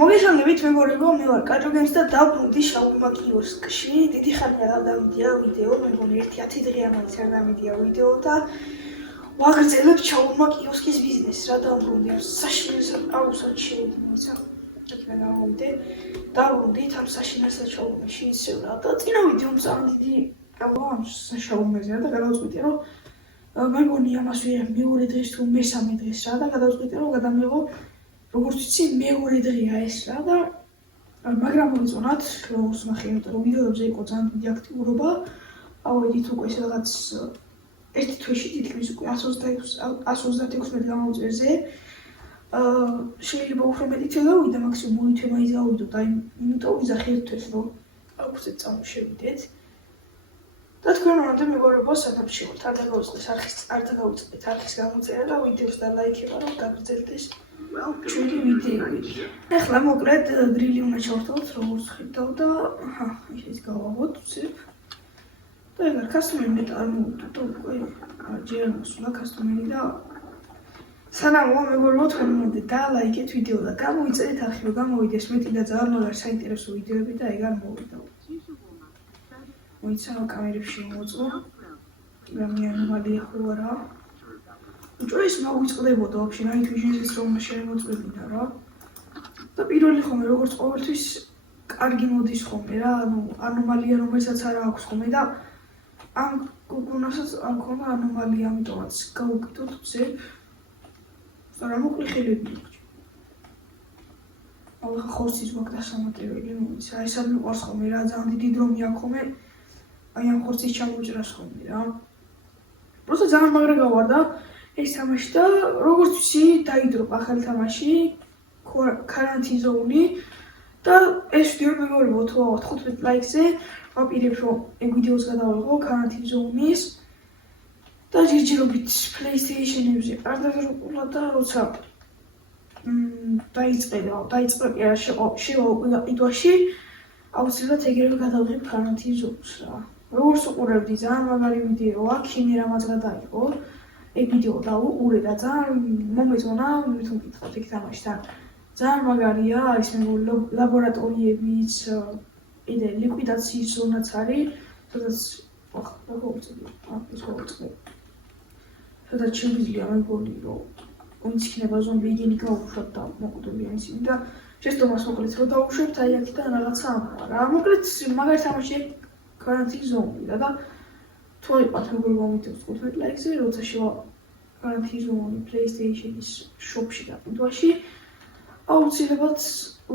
მოგესალმებით მეგობრებო, მე ვარ კაჭოგენს და დავბრუნდი შაურმა კიოსკში. დიდი ხანია არ დამიდია ვიდეო, მე მგონი 1-10 დღეა მაინც არ დამიდია ვიდეო და ვაგრძელებ შაურმა კიოსკის ბიზნესს. რა დავბრუნდი ამ საშინელსა აუსაც შევიდნიცა. ეხლა დავამდე. დავბრუნდით ამ საშინელსა შაურმაში ისევ რა და წინა ვიდეომს ამ დიდი ამ შაურმაზე და გადავწყვიტე რომ მე მგონი ამას მეორე დღეს თუ მესამე დღეს რა და გადავწყვიტე რომ გადამიღო როგორც ვიცი მეორე დღეა ეს რა და მაგრამ მოგწონათ როგორც ნახე იმიტომ რომ ვიდეოებზე იყო ძალიან დიდი აქტიურობა ავედით უკვე რაღაც ერთი თვეში თითქმის უკვე 136 გამოვწერზე შეიძლება უფრო მეტიც გავიდა მაქსიმუმ 2 თვე მაინც გავიდოთ აი იმიტომ ვიზახე ერთ თვეს რომ აუგუსტზე წამოვშევიდეთ და თქვენ მომდე მეგობრებო საფაფში ვართ არ დაგაუწყდეს არხის გამოწერა და ვიდეოს და ლაიქება რომ გაგრძელდეს ჩვენი ვიდეოები. ეხლა მოკლედ გრილი უნდა ჩავართავოთ როგორც ხედავ და ის გავაღოთ ვცებ და ეგარ კასტომერი მეტარმოვიდო უკვე ჯერ მოსულა კასტომერი და სანამ მეგობრებო თქვენ მომდე და ლაიქეთ ვიდეო და გამოიწერეთ არხი რომ გამოვიდეს მეტი და ძალიან მაგარ საინტერესო ვიდეოები და ეგარ მოვიდა. მოიცა კამერებში მოწყო რამე ანომალია ხო არა უჭრეს მოვიწყდებოდა ვაფშე night vision-ის რომ შემოწმებინა რა და პირველი ხომე როგორც ყოველთვის კარგი მოდის ხომე რა ანუ ანომალია რომელსაც არ აქვს ხომე და ამ გოგონასაც არ ხომა ანომალია ამიტომაც გავუკეთოთ ვცებ რა მოკლე ხელები ახლა ხორცის მაგ დასამატებელი მომიცა ეს არ მიყვარს ხომე რა ძალიან დიდი დრო მიაქვს ხომე აი ამ ხორცის ჩამოჭრას ხომე რა просто ძალიან მაგრა გავარდა ეს თამაში და როგორც ვიცი დაიდრო ახალი თამაში карантин ზონი და ეს ვიდეო მეგობრებო თუ 15 ლაიქზე ვაპირებ რომ ეგ ვიდეოს გადავიღო карантин ზონის და ჯერჯერობით PlayStation-ებზე არ დაგერულა და როცა დაიწყე შევა იდვაში აუცილებლად ეგრევე გადავიღებ карантин ზონს რა როგორც უყურებდი ძალიან მაგარი ვიდეოა ქიმერამაც გადაიღო ეგ ვიდეო დავუყურე და ძალიან მომეწონა მithom გითხოთ ეგ თამაშთან ძალიან მაგარია ის ლაბორატორიებიც კიდე ლიკვიდაციის ზონაც არის სადაც სადაც შეგვიძლია მეგონი რომ ვინც იქნება ზომბი იგენი გაუშვათ და მოკვდებიან ისინი და შეცდომას მოკლედ რომ დავუშვებთ აი აქედან რაღაცა ამოვა რა მოკლედ მაგარი თამაში карантин ზონია და თუ იყავთ მეგობრებო ვიდეოს 15 ლაიქზე როცა შევა карантин ზონი PlayStation-ის შოპში და იდვაში აუცილებლად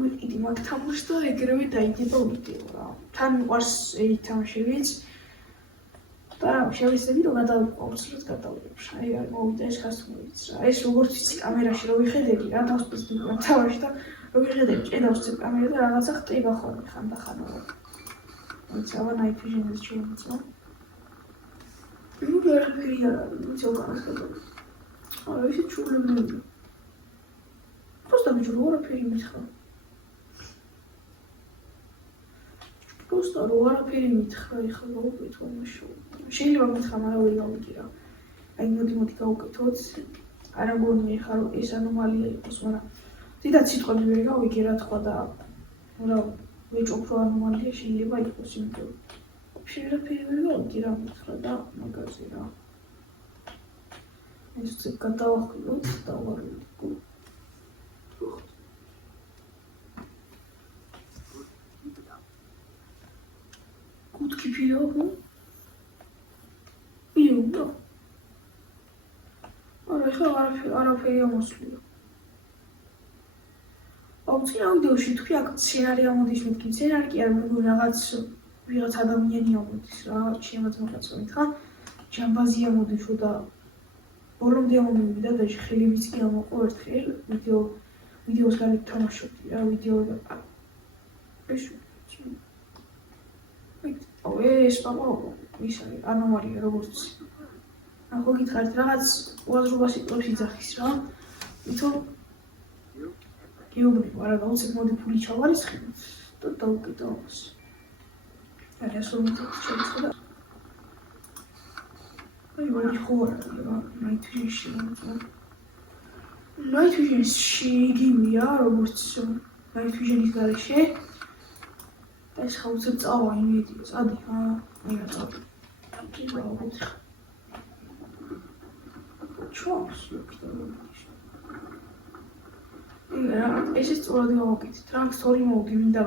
ვიყიდი მაგ თამაშს და ეგრევე დაიდება ვიდეო რა თან მიყვარს ეს თამაშებიც და შევისწრები რომ აუცილებლად გადავიღებ აი არ მოვიდა ეს კასტომერიც რა ეს როგორც ვიცი კამერაში რო ვიხედები რა დავსწრებ თამაში და რო ვიხედები ჭედავს ეს კამერა და რაღაცა ხტება ხოლმე ხანდახან იცავა night vision-ის შემოწმა ნუ ერგია ცოტა არა ისე ჩულები просто ბიჭო არაფერი მითხრა просто არაფერი მითხრა ეხლა გავუკეთო მაშო შეიძლება მითხრა მაგრამ ვერ გავუკი რა აი მოდი გავუკეთოთ არა გონი ეხლა რომ ეს ანომალია იყოს მაგრამ დიდად სიტყვები ვერ გავიგე რა თქვა და რა ვეჭოფრო ანომალია შეიძლება იყოს იმიტომ შეიძლება ვერ გავიგე რა მითხრა და მაგაზე რა ეს გადავახილოთ და ვარვიდიკო კუთკი ფიო იუ არა ხა არაფერი ამოსვლიო აუცილებლად ვიდეოში თქვი აქ სცენარი ამოდის მეთქი სცენარი კი არ მეგონი ვიღაც ადამიანი ამოდის რა შემოწ მოგაწონით ხა ჯამბაზი ამოდის და ბოლომდე ამოვიდა და ხელებიც კი ამოყო ერთხელ ვიდეოს გარეთ თამაშობდი რა ვიდეო ეს პაპა ის არის ანომალია როგორც ახლა გითხარით რაღაც უაზრობას იწვევს იძახის რა მithom გეუბნები არა გაუცებ მოდი ფული ჩავარისხებთ და დავუკეთო ამას არა ასო მithom შეიძლება აი ვარ ხوره რა night vision-ში night vision-ში იგივეა როგორც night vision-ის გარეშე. ეს ხა უცებ წავა იმ ვიდეოს, ადი, მიგა წავდი. კიბა უთხ. ჩოს ესეც სწორად გავაკეთეთ. რა story mode მინდა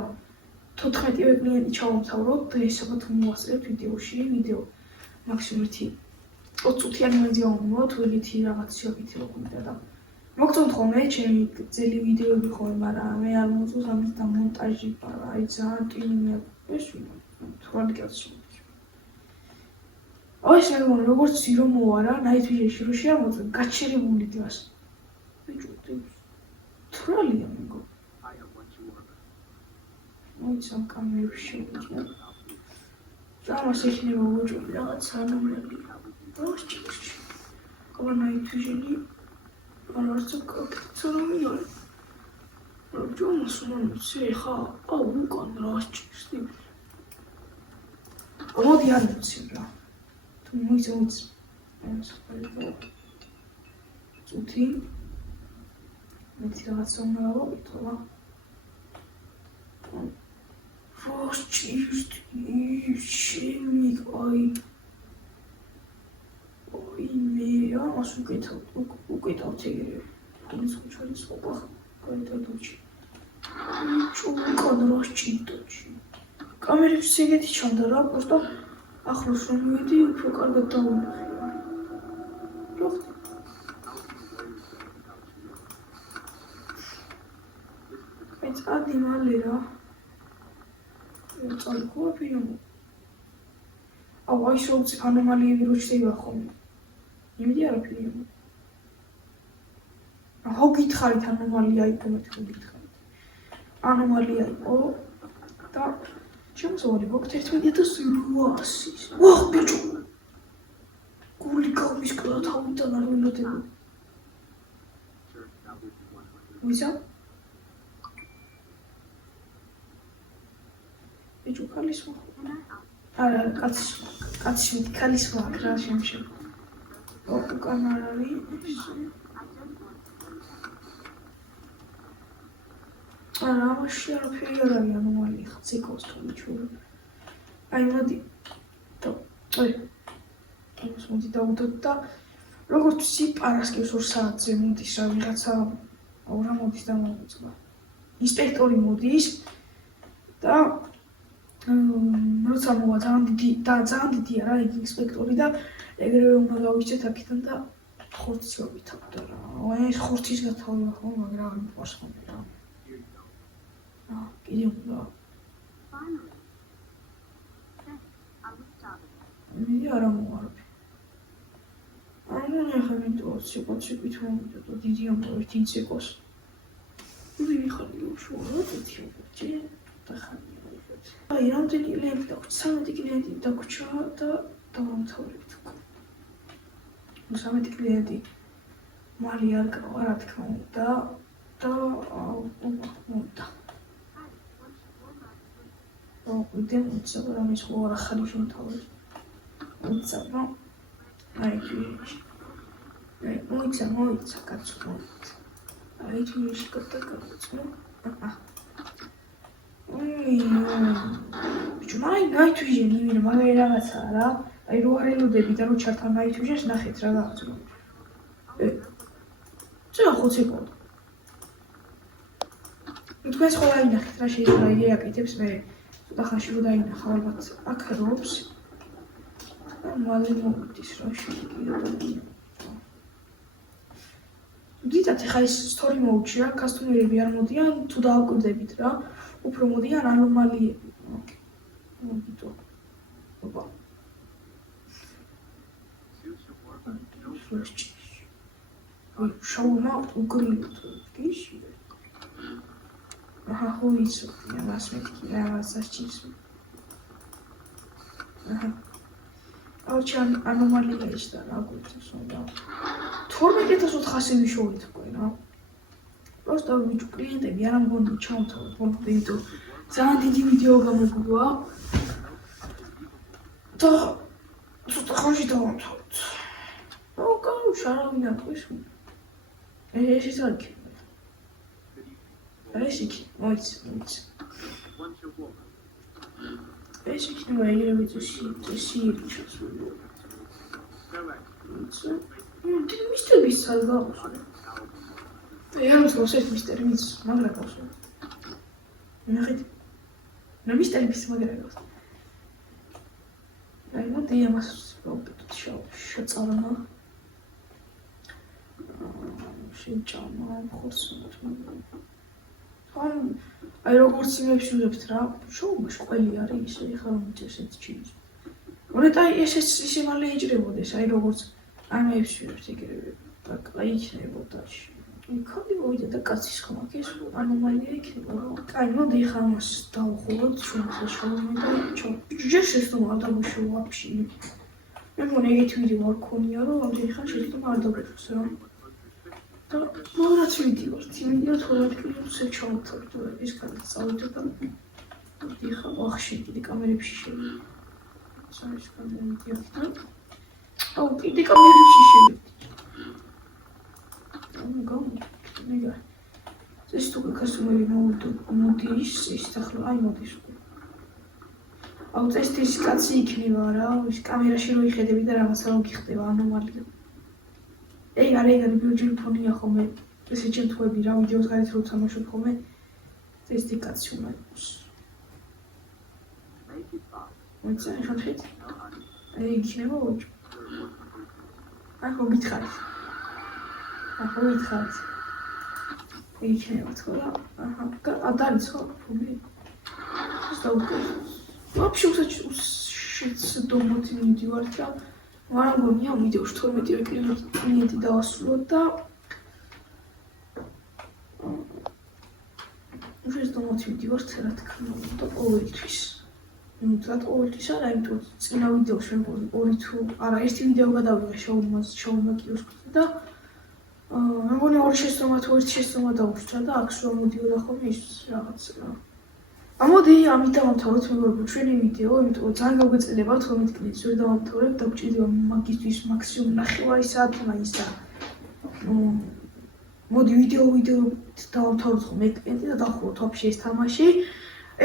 14-ვე კლიენტი ჩავამთავროთ და ესაა თუ მოვასწრებთ ვიდეო მაქსიმუმ 20 წუთიანი ვიდეო მოვთ, ვიგითი რაღაც შეაკეთე მოგვიდა და მოგწონთ ხოლმე ჩემი ძელი ვიდეოები ხოლმე, მაგრამ მე არ მოწონს ამის დამონტაჟი, აი ძალიან ტვინია ეს თუ რა გიქცევ. აი ეს მე როგორც ზირო მოვა რა, night vision-ში რო შეამოწმე, გაჩერებული დგას. ბიჭო, თრალია მეგო. მოიცან კამერებში შევიჭრა. ძამას ექნება უჭობი რაღაც სანომრები. როს ჭიქში. ყოლა night vision-ი არც კაცრომია. ჯომს მომცე ხა, უკან როს ჭიქში. მოდი არ მოცი რა. თუ მოიცავთ ეს წუთი მეც რაღაც უნდა გავაკეთო. როს ჭიქში შემი აი მე ამას უკეთავთ ეგრე. ის ხუჩალის ყოფა გაიტადოჩი. ჩუკან როს ჭიქში. კამერებს ეგეთი ჩანდა რა, просто ახლოს რომ მივედი, უფრო კარგად დავუნახე. რო ხდება? მე წადი მალე რა. წადი ხო ფილმი. აი შოუც ანომალიები რო შეიძლება ხოლმე. იმედი არა ფილმი. აჰა გითხარით ანომალია იყო მე თქვი გითხარით. ანომალია იყო და შემოსავალი გვაქვს 11,800. ვაჰ, ბიჭო! გული გამისკდა თავიდან არ მინდოდებოდა. ვიზა? ბიჭო, ქალის მოხდა. არა, კაცი ქალის მოხდა რა შემშე. უკან არ არის. არა, ამაში არაფერი არ არის ანომალია, ციკოს თუ მიჩვენა. აი მოდი. ეს მოდი დავუდოთ და როგორც ვთქვი, პარასკევს 2 საათზე მოდის რა ვიღაცა რა მოდის და მოუწყდა. ინსპექტორი მოდის და როცა მოვა ძალიან დიდია რა იგი ინსპექტორი და ეგრევე უნდა გავიჩეთ აქედან და ხორცს ვითავდა რა. ეს ხორცის გათავება ხო, მაგრამ არ მიყვარს ხოლმე რა. კიდე უნდა. მე არა მოარბი. ანუ ახლა მე ციკოც ვიმიტო და დიდი ამბავი თინციკოს. ვიღი ხალხი უშუალოდ თიოჭი და ხალხი. აი რამდენი კლიენტი დაგვჭა, 13 კლიენტი დაგვჭა და დავამთავრებთ უკვე. 13 კლიენტი მალე არ გავა რა თქმა უნდა და უნდა. ვიდეო მოიცა რომ ის ხო არ ახალი შემთავრებს. მოიცა რომ აი მოიცა კაცო. აი თვითონ შეკატაკაცო. ბიჭო, night vision იმენა მაგარი რაღაცაა რა. აი რო არ ელოდები და რო ჩართა night vision-ს ნახეთ რა გახსოვ. ძა ხოციკო. თქვენ სხვა ინახეთ რა შეიძლება იაკეთებს მე. ცოტა ხანში რო დაინახა ალბათ აქ რობს. მალე მოვიდეს რა შეიძლება. დიძაც ხა ის story mode-ში რა კასტომერები არ მოდიან თუ დააკვირდებით რა. უფრო მოდიან ანომალიები. მოგიტო. ოპა. აი, შოუმა უგრილოთ, გიში. აჰა, ხოიცო, მას მეთქი რა სასჭის. აჰა. აუჩან ანომალია ის და რა გვიწევს უნდა. 12,400 ვიშოვით უკვე რა. просто ვიჭ კლიენტები არ ამგონი ჩავთავოთ ვიდეო. ძალიან დიდი ვიდეო გამოგვივა. და ცოტა ხანში დავამთავრეთ. არავინ არ ტყვის. ეს არის. ეს იქნება, მოიცი. ეს იქნება ეგრევე სიერიჩოს. მისტერი სად გავხსნა? ეამს გასეთ მისტერი მის მაგრა გავხსნა. ნახეთ. მისტერი მის მაგრა გავხსნა. აი მოდი ამას ვოპიტოთ შეწავლა. შეჭამა ხორცმოთ. აი როგორც იმებში ვიღებთ რა, შოუმაში ყველი არის ისე ხარ მიწესეთ ჩინს. მორეტა ესე მალე ეჯრებოდეს, აი როგორც ამეებში ვიღებთ ეგრევე. აი იქნებოდა. იქოდი მოვიდა და კაცის ხმა ეს ანომალია იქნება რა. აი მოდი ხა ამას დავხუროთ ჩვენ ხელშეუმე და ჯერ შეცდომა არ დამუშავო ვაფშე. მე მგონი ეგეთი ვიდეო არ ქონია რომ ამდენი ხან შეცდომა არ დავრეკოს რა. და მოგრაც ვიდეო თორემ კლიპს ჩავთვალე ეს გადაწყვეტა და მოდი ხა ვახში კიდე კამერებში შევიდე. საერთოდ გამოდიოდა. აუ კიდე კამერებში შევიდე. მეგა ეს თუ კასუმერი მოდის ის ახლა აი მოდის აუ ეს კაცი იქნება რა ის კამერაში რო იხედები და რაღაცა რომ გიხდება ანომალია ეგ არის ბიუჯეტი ფონია ხომე ესე ჩემთვები რა ვიდეოს გარეთ რო თამაშობ ხომე ეს კაცი უნდა იყოს მოიცა ხათეთ აი იქნება ოჯო აი ხო გითხარით ახლა ვითხარით. იქნება თქო. აჰა. ადარი ხო ფული. სტაუკე. ვაფშე შეცდომოთი მიდივართ და მაგრამ გონია ვიდეოში 12 კლიენტი დავასრულოთ და შეცდომოთი მიდივართ რა თქმა უნდა ყოველთვის. ყოველთვის არა, იმიტომ წინა ვიდეოში მეგონი 2 თუ არა ერთი ვიდეო გადავიღე შოუმა კიოსკზე და მე მგონი 2 შეცდომა თუ 1 შეცდომა დავუსწრა და აქ შუა მოდიოდა ხოლმე ის რაღაც რა. ამოდი ამით დავამთავროთ მეგობრებო ჩვენი ვიდეო, იმიტომ ძალიან გაგვეწელება 12 კლიპს ვერ დავამთავრებ და გვჭირდება მაგისთვის მაქსიმუმ ნახევარი საათი მაინცა. მოდი ვიდეო დავამთავროთ ხოლმე კლიპი და დავხუროთ ვაფშე ეს თამაში.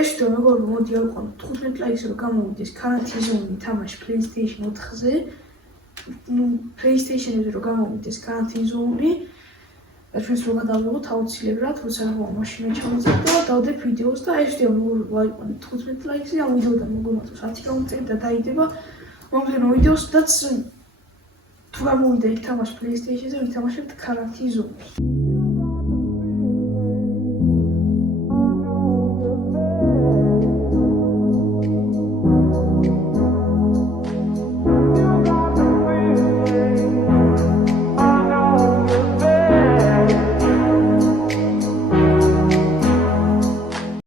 ეს ვიდეო მეგობრებო მოდი ავყავთ 15 ლაიქს რომ გამოვიდეს карантин ზონი თამაში PlayStation 4-ზე. PlayStation-ზე რომ გამოვიდეს карантин ზონი და ჩვენს რო გადავიღოთ აუცილებლად როცა მაშინა ჩავიწყებ და დავდებ ვიდეოს და ეს ვიდეო ვაიყვანეთ 15 ლაიქზე ამ ვიდეოდან მოგონათო 10 გამომწერეთ და დაიდება მომდენო ვიდეოსდაც თუ გამოვიდა იქ თამაში PlayStation-ზე ვითამაშებთ карантин ზონი